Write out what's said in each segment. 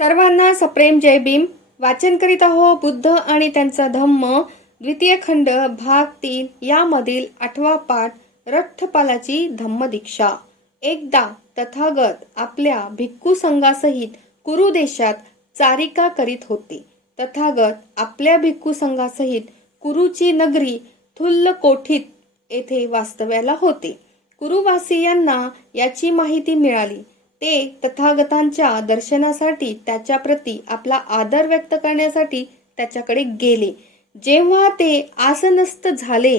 सर्वांना सप्रेम जय भीम. वाचन करीत आहो बुद्ध आणि त्यांचा धम्म द्वितीय खंड भाग 3 यामधील 8वा पाठ रठ्ठपालाची धम्मदीक्षा. एकदा तथागत आपल्या भिक्खू संघासहित कुरु देशात चारिका करीत होते. तथागत आपल्या भिक्खू संघासहित कुरुची नगरी थुल्लकोठीत येथे वास्तव्याला होते. कुरुवासियांना याची माहिती मिळाली. ते तथागतांच्या दर्शनासाठी त्याच्याप्रती आपला आदर व्यक्त करण्यासाठी त्याच्याकडे गेले. जेव्हा ते आसनस्थ झाले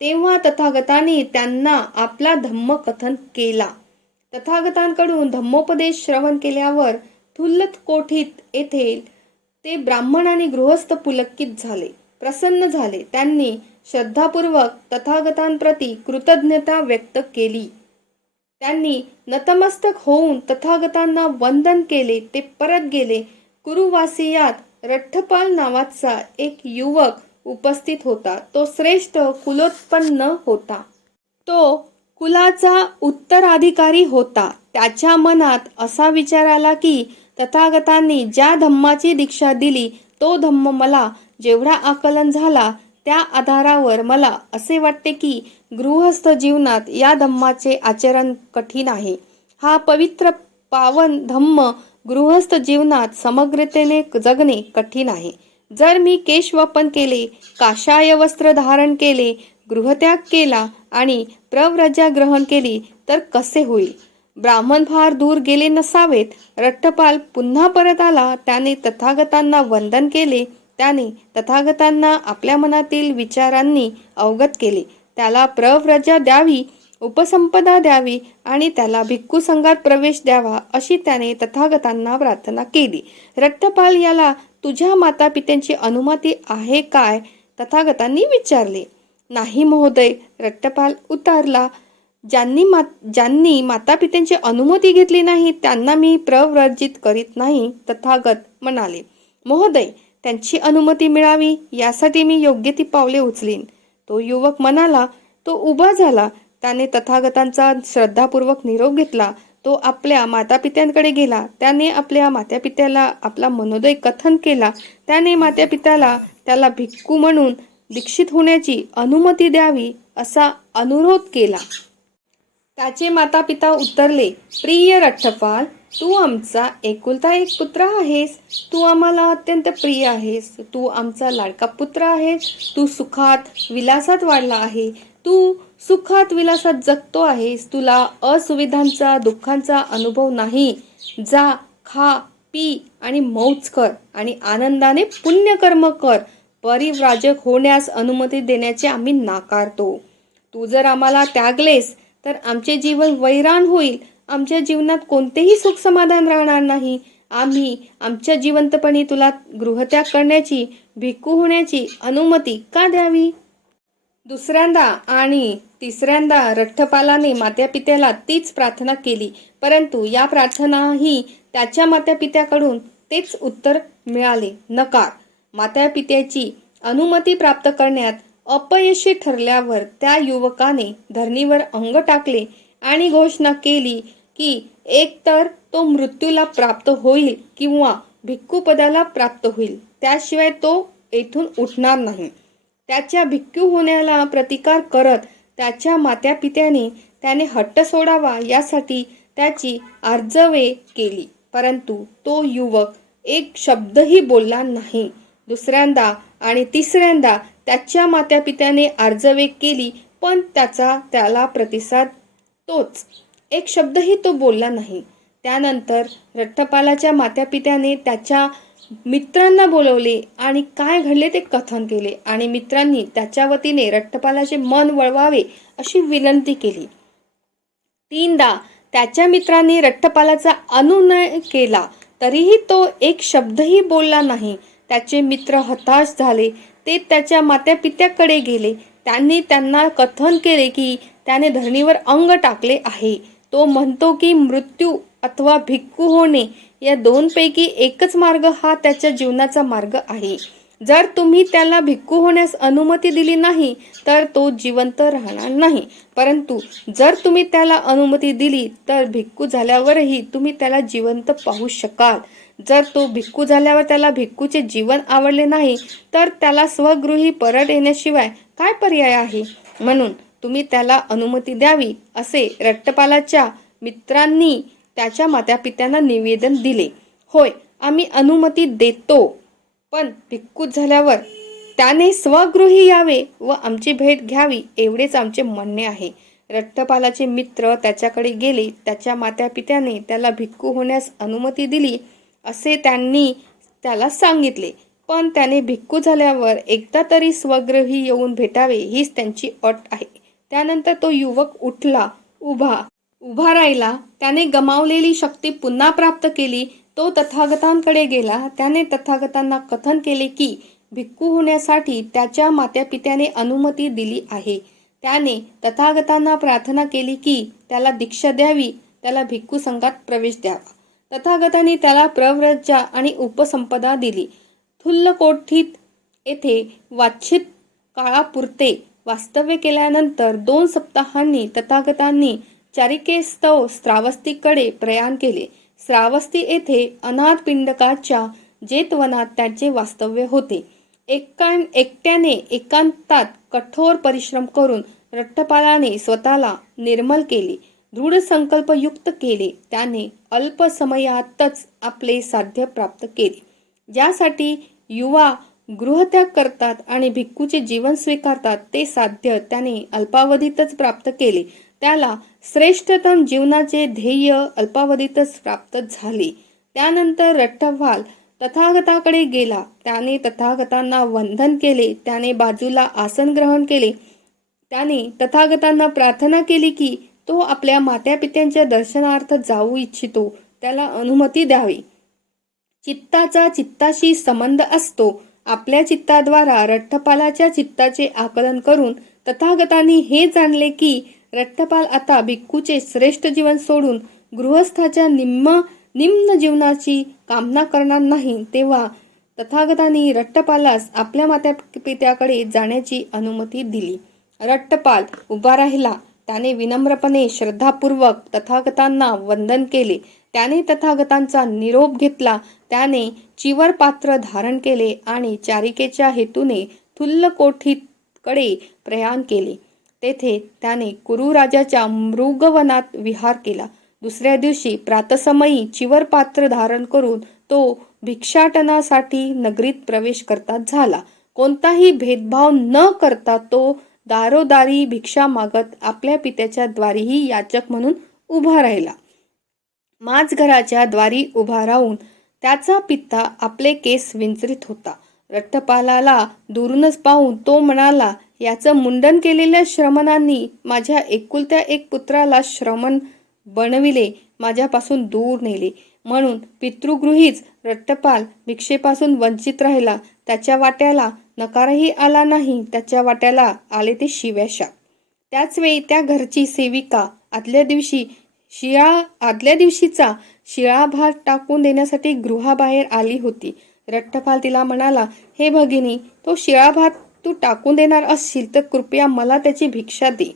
तेव्हा तथागतांनी त्यांना आपला धम्मकथन केला. तथागतांकडून धम्मोपदेश श्रवण केल्यावर थुल्लकोठीत येथे ते ब्राह्मण आणि गृहस्थ पुलकित झाले, प्रसन्न झाले. त्यांनी श्रद्धापूर्वक तथागतांप्रती कृतज्ञता व्यक्त केली. त्यांनी नतमस्तक होऊन तथागतांना वंदन केले. ते परत गेले. कुरुवासियात रठ्ठपाल नावाचा एक युवक उपस्थित होता. तो श्रेष्ठ कुलोत्पन्न होता. तो कुलाचा उत्तराधिकारी होता. त्याच्या मनात असा विचार आला की तथागतांनी ज्या धम्माची दीक्षा दिली तो धम्म मला जेवढा आकलन झाला त्या आधारावर मला असे वाटते की गृहस्थ जीवनात या धम्माचे आचरण कठीण आहे. हा पवित्र पावन धम्म गृहस्थ जीवनात समग्रतेने जगणे कठीण आहे. जर मी केशवपन केले, काषाय वस्त्र धारण केले, गृहत्याग केला आणि प्रव्रजा ग्रहण केली तर कसे होईल? ब्राह्मण फार दूर गेले नसावेत. रठ्ठपाल पुन्हा परत आला. त्याने तथागतांना वंदन केले. त्याने तथागतांना आपल्या मनातील विचारांनी अवगत केले. त्याला प्रव्रजा द्यावी, उपसंपदा द्यावी आणि त्याला भिक्खू संघात प्रवेश द्यावा अशी त्याने तथागतांना प्रार्थना केली. रठ्ठपाल याला तुझ्या मातापित्यांची अनुमती आहे काय? तथागतांनी विचारले. नाही महोदय, रठ्ठपाल उतरला. ज्यांनी मातापित्यांची अनुमती घेतली नाही त्यांना मी प्रव्रजित करीत नाही. तथागत म्हणाले, महोदय, त्यांची अनुमती मिळावी यासाठी मी योग्य ती पावले उचलीन. तो युवक म्हणाला. तो उभा झाला. त्याने तथागतांचा श्रद्धापूर्वक निरोप घेतला. तो आपल्या मातापित्यांकडे गेला. त्याने आपल्या मातापित्याला आपला मनोदय कथन केला. त्याने मातापित्याला त्याला भिक्खू म्हणून दीक्षित होण्याची अनुमती द्यावी असा अनुरोध केला. त्याचे मातापिता उत्तरले, प्रिय रठ्ठपाल, तू आमचा एकुलता एक पुत्र आहेस. तू आम्हाला अत्यंत प्रिय आहेस. तू आमचा लाडका पुत्र आहेस. तू सुखात विलासात वाढला आहे. तू सुखात विलासात जगतो आहेस. तुला असुविधांचा दुःखांचा अनुभव नाही. जा, खा, पी आणि मौज कर आणि आनंदाने पुण्यकर्म कर. परिव्राजक होण्यास अनुमती देण्याचे आम्ही नाकारतो. तू जर आम्हाला त्यागलेस तर आमचे जीवन वैराण होईल. आमच्या जीवनात कोणतेही सुख समाधान राहणार नाही. आम्ही आमच्या जिवंतपणी तुला गृहत्याग करण्याची, भिक्खू होण्याची अनुमती का द्यावी? दुसऱ्यांदा आणि तिसऱ्यांदा रठ्ठपालाने मातापित्याला तीच प्रार्थना केली, परंतु या प्रार्थनाही त्याच्या मातापित्याकडून तेच उत्तर मिळाले, नकार. मातापित्याची अनुमती प्राप्त करण्यात अपयशी ठरल्यावर त्या युवकाने धरणीवर अंग टाकले आणि घोषणा केली की एकतर तो मृत्यूला प्राप्त होईल किंवा भिक्खूपदाला प्राप्त होईल. त्याशिवाय तो येथून उठणार नाही. त्याच्या भिक्खू होण्याला प्रतिकार करत त्याच्या मातापित्याने त्याने हट्ट सोडावा यासाठी त्याची आर्जवे केली, परंतु तो युवक एक शब्दही बोलला नाही. दुसऱ्यांदा आणि तिसऱ्यांदा त्याच्या मातापित्याने आर्जवे केली, पण त्याला प्रतिसाद तोच. एक शब्दही तो बोलला नाही. त्यानंतर रठ्ठपालाच्या मातापित्याने त्याच्या मित्रांना बोलवले आणि काय घडले ते कथन केले आणि मित्रांनी त्याच्या वतीने रठ्ठपालाचे मन वळवावे अशी विनंती केली. 3दा त्याच्या मित्रांनी रठ्ठपालाचा अनुनय केला, तरीही तो एक शब्दही बोलला नाही. त्याचे मित्र हताश झाले. ते त्याच्या मातापित्याकडे गेले. त्यांनी त्यांना कथन केले की त्याने धरणीवर अंग टाकले आहे. तो म्हणतो की मृत्यू अथवा भिक्खू होणे या दोनपैकी एकच मार्ग हा त्याच्या जीवनाचा मार्ग आहे. जर तुम्ही त्याला भिक्खू होण्यास अनुमती दिली नाही तर तो जिवंत राहणार नाही, परंतु जर तुम्ही त्याला अनुमती दिली तर भिक्खू झाल्यावरही तुम्ही त्याला जिवंत पाहू शकाल. जर तो भिक्खू झाल्यावर त्याला भिक्खूचे जीवन आवडले नाही तर त्याला स्वगृही परत येण्याशिवाय काय पर्याय आहे? म्हणून तुम्ही त्याला अनुमती द्यावी असे रट्टपालाच्या मित्रांनी त्याच्या मातापित्यांना निवेदन दिले. होय, आम्ही अनुमती देतो, पण भिक्खू झाल्यावर त्याने स्वगृही यावे व आमची भेट घ्यावी एवढेच आमचे म्हणणे आहे. रट्टपालाचे मित्र त्याच्याकडे गेले. त्याच्या मातापित्याने त्याला भिक्खू होण्यास अनुमती दिली असे त्यांनी त्याला सांगितले, पण त्याने भिक्खू झाल्यावर एकदा तरी स्वगृही येऊन भेटावे हीच त्यांची अट आहे. त्यानंतर तो युवक उठला, उभा राहिला. त्याने गमावलेली शक्ती पुन्हा प्राप्त केली. तो तथागतांकडे गेला. त्याने तथागतांना कथन केले की भिक्खू होण्यासाठी त्याच्या मातापित्याने अनुमती दिली आहे. त्याने तथागतांना प्रार्थना केली की त्याला दीक्षा द्यावी, त्याला भिक्खू संघात प्रवेश द्यावा. तथागतांनी त्याला प्रव्रजा आणि उपसंपदा दिली. थुल्लकोठीत येथे वाच्छित काळापुरते वास्तव्य केल्यानंतर 2 सप्ताहांनी तथागतांनी चारिकेस्तव श्रावस्तीकडे प्रयाण केले. श्रावस्ती येथे अनाथ पिंडकाच्या जेतवनात त्याचे वास्तव्य होते. एकट्याने एकांतात कठोर परिश्रम करून रट्टपालाने स्वतःला निर्मल केले, दृढ संकल्पयुक्त केले. त्याने अल्प समयातच आपले साध्य प्राप्त केले. ज्यासाठी युवा गृहत्याग करतात आणि भिक्खूचे जीवन स्वीकारतात ते साध्य त्याने अल्पावधीतच प्राप्त केले. त्याला श्रेष्ठतम जीवनाचे ध्येय अल्पावधीतच प्राप्त झाले. त्यानंतर रट्टपाल तथागताकडे गेला. त्याने तथागतांना वंदन केले. त्याने बाजूला आसन ग्रहण केले. त्याने तथागतांना प्रार्थना केली की तो आपल्या मातापित्यांच्या दर्शनार्थ जाऊ इच्छितो, त्याला अनुमती द्यावी. चित्ताचा चित्ताशी संबंध असतो. आपल्या चित्ताद्वारा रट्टपालाच्या चित्ताचे आकलन करून तथागतांनी हे जाणले की रट्टपाल आता भिक्खूचे श्रेष्ठ जीवन सोडून गृहस्थाच्या निम्न जीवनाची कामना करणार नाही. तेव्हा तथागतांनी रट्टपालास आपल्या मातापित्याकडे जाण्याची अनुमती दिली. रट्टपाल उभा राहिला. त्याने विनम्रपणे श्रद्धापूर्वक तथागतांना वंदन केले. त्याने तथागतांचा निरोप घेतला. त्याने चिवर पात्र धारण केले आणि चारिकेच्या हेतूने थुल्लकोठीकडे प्रयाण केले. तेथे त्याने कुरु राजाच्या मृगवनात विहार केला. दुसऱ्या दिवशी प्रातसमयी चिवर पात्र धारण करून तो भिक्षाटनासाठी नगरीत प्रवेश करतात झाला. कोणताही भेदभाव न करता तो दारोदारी भिक्षा मागत आपल्या पित्याच्या द्वारीही याचक म्हणून उभा राहिला. माझघराच्या द्वारी उभा राहून त्याचा पिता आपले केस विंचरीत होता. रट्टपालाला दुरूनच पाहून तो म्हणाला, याचं मुंडन केलेल्या श्रमणांनी माझ्या एकुलत्या एक पुत्राला श्रमण बनविले, माझ्यापासून दूर नेले. म्हणून पितृगृहीच रट्टपाल भिक्षेपासून वंचित राहिला. त्याच्या वाट्याला नकारही आला नाही. त्याच्या वाट्याला आले ते शिव्याशाप. त्याचवेळी त्या घरची सेविका आदल्या दिवशीचा शिळा भात टाकून देण्यासाठी गृहाबाहेर आली होती. रट्टपाल तिला म्हणाला, हे भगिनी, तो शिळा भात तू टाकून देणार असशील तर कृपया मला त्याची भिक्षा दे.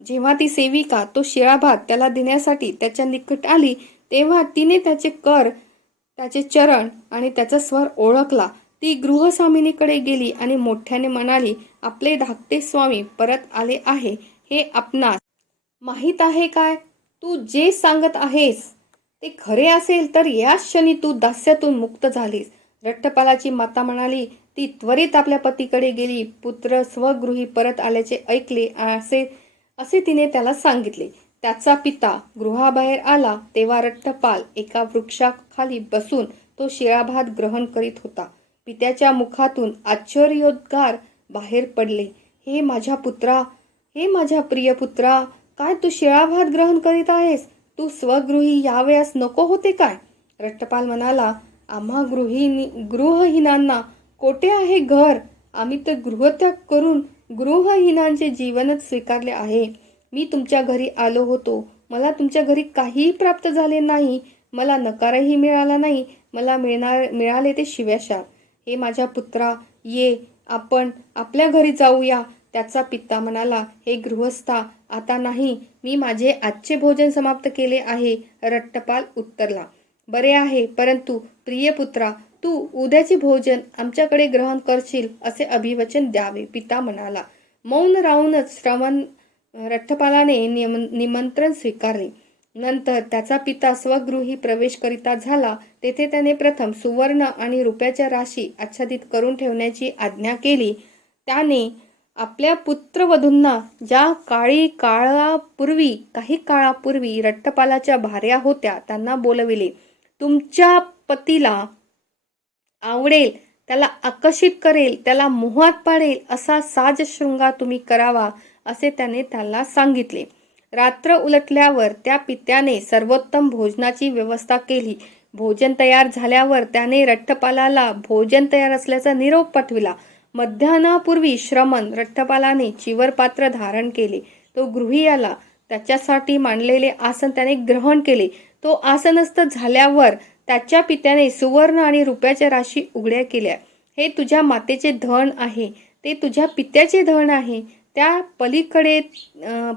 जेव्हा ती सेविका तो शिळा भात त्याला देण्यासाठी त्याच्या निकट आली तेव्हा तिने त्याचे कर, त्याचे चरण आणि त्याचा स्वर ओळखला. ती गृहस्वामिनीकडे गेली आणि मोठ्याने म्हणाली, आपले धाकटे स्वामी परत आले आहे हे आपणास माहीत आहे काय? तू जे सांगत आहेस ते खरे असेल तर याच क्षणी तू दास्यातून मुक्त झालीस. रट्टपालाची माता म्हणाली. ती त्वरित आपल्या पतीकडे गेली. पुत्र स्वगृही परत आल्याचे ऐकले असे तिने त्याला सांगितले. त्याचा पिता गृहाबाहेर आला तेव्हा रट्टपाल एका वृक्षाखाली बसून तो शिळा भात ग्रहण करीत होता. पित्याच्या मुखातून आश्चर्योद्गार बाहेर पडले. हे माझ्या पुत्रा, हे माझ्या प्रिय पुत्रा, काय तू शिळा भात ग्रहण करीत आहेस? तू स्वगृही यावयास नको होते काय? रट्टपाल म्हणाला, आम्हा गृहहीनांना कोठे आहे घर? आम्ही तर गृहत्याग करून गृहहीनांचे जीवनच स्वीकारले आहे. मी तुमच्या घरी आलो होतो. मला तुमच्या घरी काहीही प्राप्त झाले नाही. मला नकारही मिळाला नाही. मला मिळाले ते शिव्याशाप. हे माझ्या पुत्रा, ये, आपण आपल्या घरी जाऊया. त्याचा पिता म्हणाला, हे गृहस्था, आता नाही. मी माझे आजचे भोजन समाप्त केले आहे. रट्टपाल उत्तरला. बरे आहे, परंतु प्रियपुत्रा, तू उद्याचे भोजन आमच्याकडे ग्रहण करशील असे अभिवचन द्यावे. पिता म्हणाला. मौन राहूनच श्रवण रठ्ठपालाने निमंत्रण स्वीकारले. नंतर त्याचा पिता स्वगृही प्रवेश करिता झाला. तेथे त्याने प्रथम सुवर्ण आणि रुपयाच्या राशी आच्छादित करून ठेवण्याची आज्ञा केली. त्याने आपल्या पुत्रवधूंना ज्या काही काळापूर्वी रठ्ठपालाच्या भार्या होत्या त्यांना बोलविले. तुमच्या पतीला आवडेल, त्याला आकर्षित करेल, त्याला मोहात पाडेल असा साजशृंगार तुम्ही करावा असे त्याने त्याला सांगितले. रात्र उलटल्यावर त्या पित्याने सर्वोत्तम भोजनाची व्यवस्था केली. भोजन तयार झाल्यावर त्याने रठ्ठपालाला भोजन तयार असल्याचा निरोप पाठविला. मध्यान्हापूर्वी श्रमण रठ्ठपालाने चिवरपात्र धारण केले. तो गृही आला. त्याच्यासाठी मांडलेले आसन त्याने ग्रहण केले. तो आसनस्थ झाल्यावर त्याच्या पित्याने सुवर्ण आणि रुपयाच्या राशी उघड्या केल्या. हे तुझ्या मातेचे धन आहे, ते तुझ्या पित्याचे धन आहे. त्या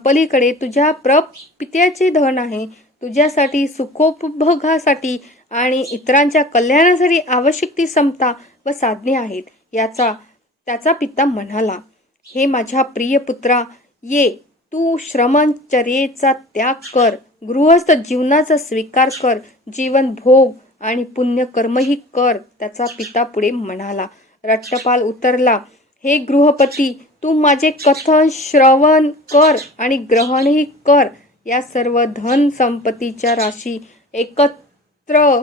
पलीकडे तुझ्या प्रपित्याचे धन आहे. तुझ्यासाठी सुखोपभोगासाठी आणि इतरांच्या कल्याणासाठी आवश्यक ती समता व साधने आहेत. त्याचा पिता म्हणाला. हे माझ्या प्रिय पुत्रा, ये, तू श्रमचर्येचा त्याग कर, गृहस्थ जीवनाचा स्वीकार कर, जीवन भोग आणि पुण्यकर्मही कर. त्याचा पिता पुढे म्हणाला. रठ्ठपाल उत्तरला. हे गृहपती, तू माझे कथन श्रवण कर आणि ग्रहणही कर. या सर्व धन संपत्तीच्या राशी एकत्र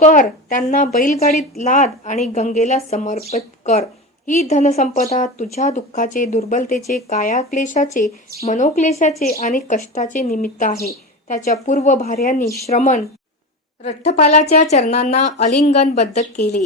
कर, त्यांना बैलगाडीत लाद आणि गंगेला समर्पित कर. ही धनसंपदा तुझ्या दुःखाचे, दुर्बलतेचे, कायाक्लेशाचे, मनोक्लेशाचे आणि कष्टाचे निमित्त आहे. त्याच्या पूर्व भार्यांनी श्रमण रठ्ठपालाच्या चरणांना आलिंगनबद्ध केले.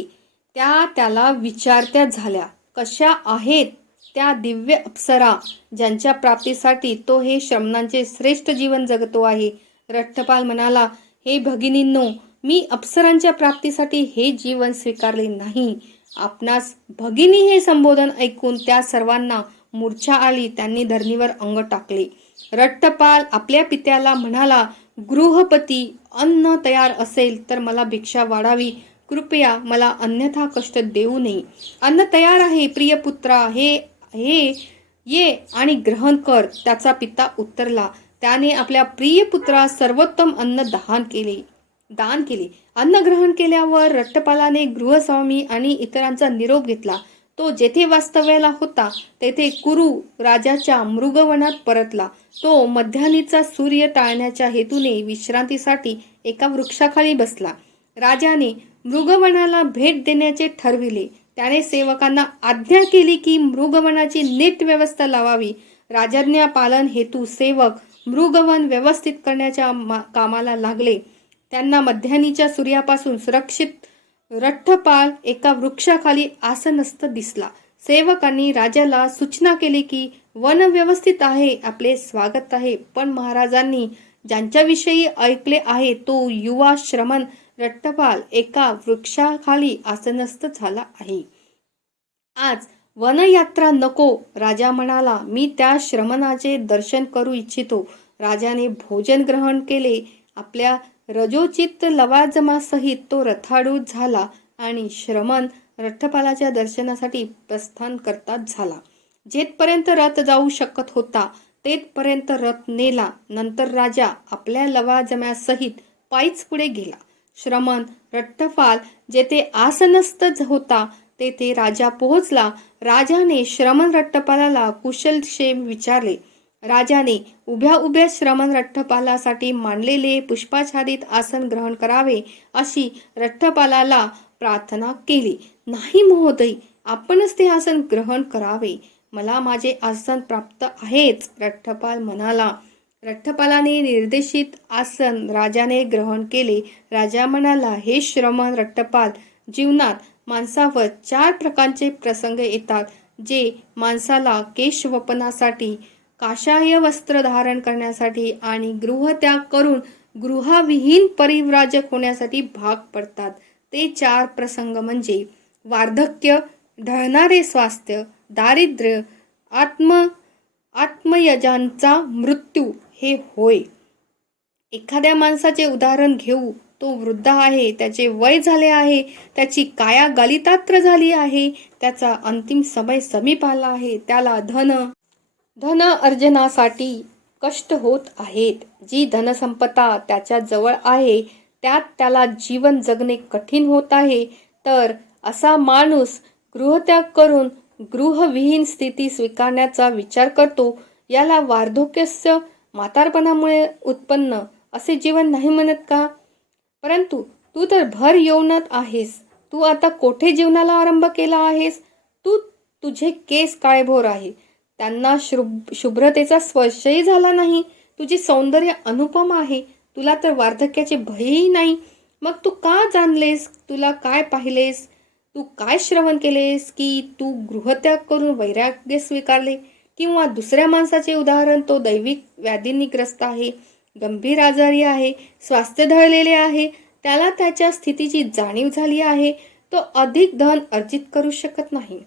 त्या त्याला विचारत्या झाल्या. कशा आहेत त्या दिव्य अप्सरा ज्यांच्या प्राप्तीसाठी तो हे श्रमणांचे श्रेष्ठ जीवन जगतो आहे? रठ्ठपाल म्हणाला. हे भगिनींनो, मी अप्सरांच्या प्राप्तीसाठी हे जीवन स्वीकारले नाही. आपणास भगिनी हे संबोधन ऐकून त्या सर्वांना मूर्छा आली. त्यांनी धरणीवर अंग टाकले. रठ्ठपाल आपल्या पित्याला म्हणाला. गृहपती, अन्न तयार असेल तर मला भिक्षा वाढावी. कृपया मला अन्यथा कष्ट देऊ नये. अन्न तयार आहे प्रियपुत्रा, हे ये आणि ग्रहण कर. त्याचा पिता उत्तरला. त्याने आपल्या प्रिय पुत्रास सर्वोत्तम अन्न दान केले. अन्न ग्रहण केल्यावर रठ्ठपालाने गृहस्वामी आणि इतरांचा निरोप घेतला. तो जेथे वास्तव्याला होता तेथे कुरु राजाच्या मृगवनात परतला. तो मध्यान्हीचा सूर्य टाळण्याच्या हेतूने विश्रांतीसाठी एका वृक्षाखाली बसला. राजाने मृगवनाला भेट देण्याचे ठरविले. त्याने सेवकांना आज्ञा केली की मृगवनाची नीट व्यवस्था लावावी. राजाज्ञा पालन हेतू सेवक मृगवन व्यवस्थित करण्याच्या कामाला लागले. त्यांना मध्यान्हीच्या सूर्यापासून सुरक्षित रठ्ठपाल एका वृक्षाखाली आसनस्थ दिसला. सेवकांनी राजाला सूचना केली की वन व्यवस्थित आहे, आपले स्वागत आहे. पण महाराजांनी ज्यांच्याविषयी ऐकले आहे तो युवा श्रमण रठ्ठपाल एका वृक्षाखाली आसनस्थ झाला आहे. आज वनयात्रा नको, राजा म्हणाला. मी त्या श्रमणाचे दर्शन करू इच्छितो. राजाने भोजन ग्रहण केले. आपल्या रजोचित लवाजमासहित तो रथारूढ झाला आणि श्रमण रठ्ठपालाच्या दर्शनासाठी प्रस्थान करता झाला. जेथपर्यंत रथ जाऊ शकत होता तेथपर्यंत रथ नेला. नंतर राजा आपल्या लवाजम्यासहित पायीच पुढे गेला. श्रमण रठ्ठपाल जेथे आसनस्थ होता तेथे राजा पोहोचला. राजाने श्रमण रठ्ठपालाला कुशलक्षेम विचारले. राजाने उभ्या श्रमण रठ्ठपालासाठी मांडलेले पुष्पाच्छादित आसन ग्रहण करावे अशी रठ्ठपालाला प्रार्थना केली. नाही महोदय, आपणच ते आसन ग्रहण करावे. मला माझे आसन प्राप्त आहेच, रठ्ठपाल म्हणाला. रठ्ठपालाने निर्देशित आसन राजाने ग्रहण केले. राजा म्हणाला. हे श्रमण रठ्ठपाल, जीवनात माणसावर 4 प्रकारचे प्रसंग येतात जे माणसाला केशवपनासाठी, काषाय वस्त्र धारण करण्यासाठी आणि गृहत्याग करून गृहाविहीन परिव्राजक होण्यासाठी भाग पडतात. ते 4 प्रसंग म्हणजे वार्धक्य, ढळणारे स्वास्थ्य, दारिद्र्य, आत्मयजांचा मृत्यू हे होय. एखाद्या माणसाचे उदाहरण घेऊ तो वृद्ध आहे, त्याचे वय झाले आहे, त्याची काया गलितात्र झाली आहे, त्याचा अंतिम समय समीप आला आहे, त्याला धन अर्जनासाठी कष्ट होत आहेत. जी धनसंपदा त्याच्या जवळ आहे त्यात त्याला जीवन जगणे कठीण होत आहे. तर असा माणूस गृहत्याग करून गृहविहीन स्थिती स्वीकारण्याचा विचार करतो. याला वार्धक्यस्य म्हातारपणामुळे उत्पन्न असे जीवन नाही म्हणत का? परंतु तू तर भर यौवनात आहेस. तू आता कोठे जीवनाला आरंभ केला आहेस? तुझे केस काळेभोर आहे, त्यांना शुभ्रतेचा स्पर्शही झाला नाही. तुझे सौंदर्य अनुपम आहे. तुला तर वार्धक्याचे भयही नाही. मग तू का जाणलेस? तुला काय पाहिलेस? तू काय श्रवण केलेस की तू गृहत्याग करून वैराग्य स्वीकारले? किंवा दुसऱ्या माणसाचे उदाहरण, तो दैविक व्याधींनी ग्रस्त आहे, गंभीर आजारी आहे, स्वास्थ्य ढळलेले आहे, त्याला त्याच्या स्थितीची जाणीव झाली आहे, तो अधिक धन अर्जित करू शकत नाही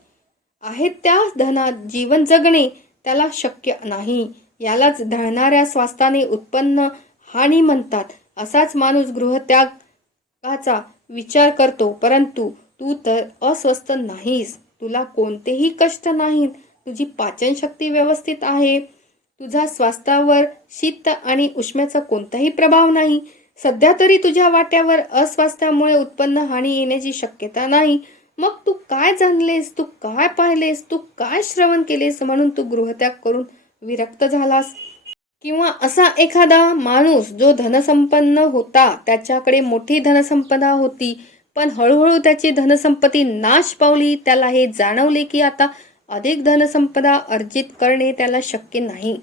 आहे, त्या धनात जीवन जगणे त्याला शक्य नाही. यालाच ढळणाऱ्या स्वास्थ्याने उत्पन्न हानी म्हणतात. असाच माणूस गृहत्यागाचा विचार करतो. परंतु तू तर अस्वस्थ नाहीस, तुला कोणतेही कष्ट नाहीत, तुझी पाचनशक्ती व्यवस्थित आहे, तुझा स्वास्थ्यावर शीत आणि उष्म्याचा कोणताही प्रभाव नाही. सध्या तरी तुझ्या वाट्यावर अस्वास्थ्यामुळे उत्पन्न हानी येण्याची शक्यता नाही. मग तू काय जाणलेस? तू काय पाहिलेस? तू काय श्रवण केलेस म्हणून तू गृहत्याग करून विरक्त झालास? किंवा असा एखादा माणूस जो धनसंपन्न होता, त्याच्याकडे मोठी धनसंपदा होती, पण हळूहळू त्याची धनसंपत्ती नाश पावली. त्याला हे जाणवले की आता अधिक धनसंपदा अर्जित करणे त्याला शक्य नाही,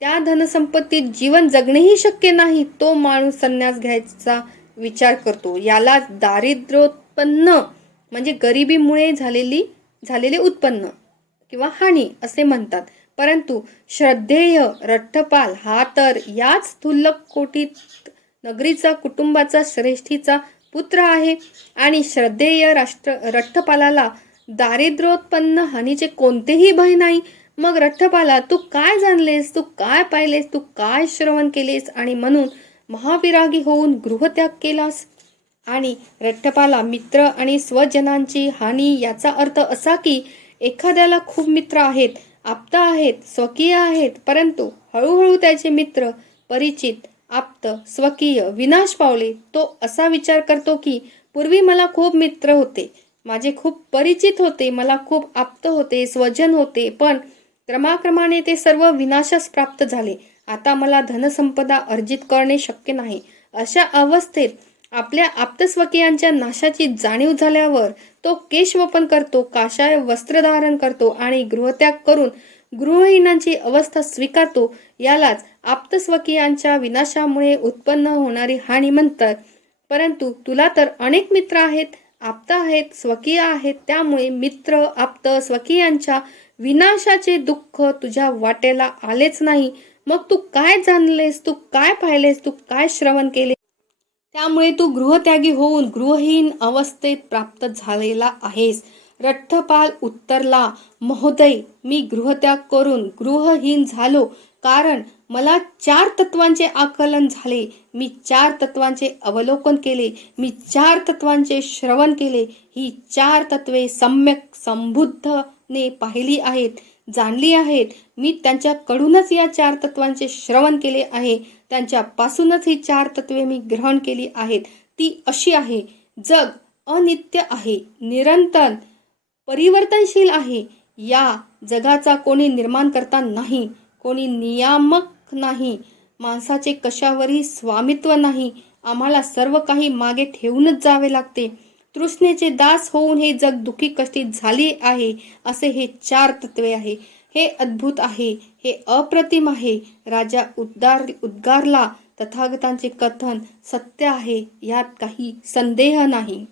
त्या धनसंपत्तीत जीवन जगणेही शक्य नाही. तो माणूस संन्यास घ्यायचा विचार करतो. याला दारिद्र्योत्पन्न म्हणजे गरिबीमुळे झालेले उत्पन्न किंवा हानी असे म्हणतात. परंतु श्रद्धेय रठ्ठपाल हा तर याच स्थूलक कोटीत नगरीचा कुटुंबाचा श्रेष्ठीचा पुत्र आहे आणि श्रद्धेय रठ्ठपालाला दारिद्र्योत्पन्न हानीचे कोणतेही भय नाही. मग रठ्ठपाला, तू काय जाणलेस? तू काय पाहिलेस? तू काय श्रवण केलेस आणि म्हणून महाविरागी होऊन गृहत्याग केलास? आणि रठ्ठपाला, मित्र आणि स्वजनांची हानी याचा अर्थ असा की एखाद्याला खूप मित्र आहेत, आप्त आहेत, स्वकीय आहेत, परंतु हळूहळू त्याचे मित्र, परिचित, आप्त, स्वकीय विनाश पावले. तो असा विचार करतो की पूर्वी मला खूप मित्र होते, माझे खूप परिचित होते, मला खूप आप्त होते, स्वजन होते, पण क्रमाक्रमाने ते सर्व विनाशास प्राप्त झाले. आता मला धनसंपदा अर्जित करणे शक्य नाही. अशा अवस्थेत आपल्या आप्तस्वकीयांच्या नाशाची जाणीव झाल्यावर तो केशवपन करतो, काषाय वस्त्र धारण करतो आणि गृहत्याग करून गृहहीनांची अवस्था स्वीकारतो. यालाच आप्तस्वकीयांच्या विनाशामुळे उत्पन्न होणारी हानी म्हणतात. परंतु तुला तर अनेक मित्र आहेत, आप्त आहेत, स्वकीय आहेत, त्यामुळे मित्र, आप्त, स्वकीयांच्या विनाशाचे दुःख तुझ्या वाट्याला आलेच नाही. मग तू काय जाणलेस? तू काय पाहिलेस? तू काय श्रवण केले? त्यामुळे तू गृहत्यागी होऊन गृहहीन अवस्थेत प्राप्त झालेला आहेस. रठ्ठपाल उत्तरला, महोदय, मी गृहत्याग करून गृहहीन झालो कारण मला 4 तत्वांचे आकलन झाले. मी 4 तत्वांचे अवलोकन केले. मी 4 तत्वांचे श्रवण केले. ही 4 तत्वे सम्यक संबुद्धने पाहिली आहेत, जाणली आहेत. मी त्यांच्याकडूनच या 4 तत्वांचे श्रवण केले आहे. त्यांच्यापासूनच ही 4 तत्वे मी ग्रहण केली आहेत. ती अशी आहे: जग अनित्य आहे, निरंतर परिवर्तनशील आहे. या जगाचा कोणी निर्माण करता नाही, कोणी नियामक नाही, माणसाचे कशावरही स्वामित्व नाही. आम्हाला सर्व काही मागे ठेवूनच जावे लागते. तृष्णेचे दास होऊन हे जग दुःखी कष्टी झाले आहे. असे हे 4 तत्वे आहे. हे अद्भुत आहे, हे अप्रतिम आहे. राजा उद्गारला, तथागतांचे कथन सत्य आहे, यात काही संदेह नाही.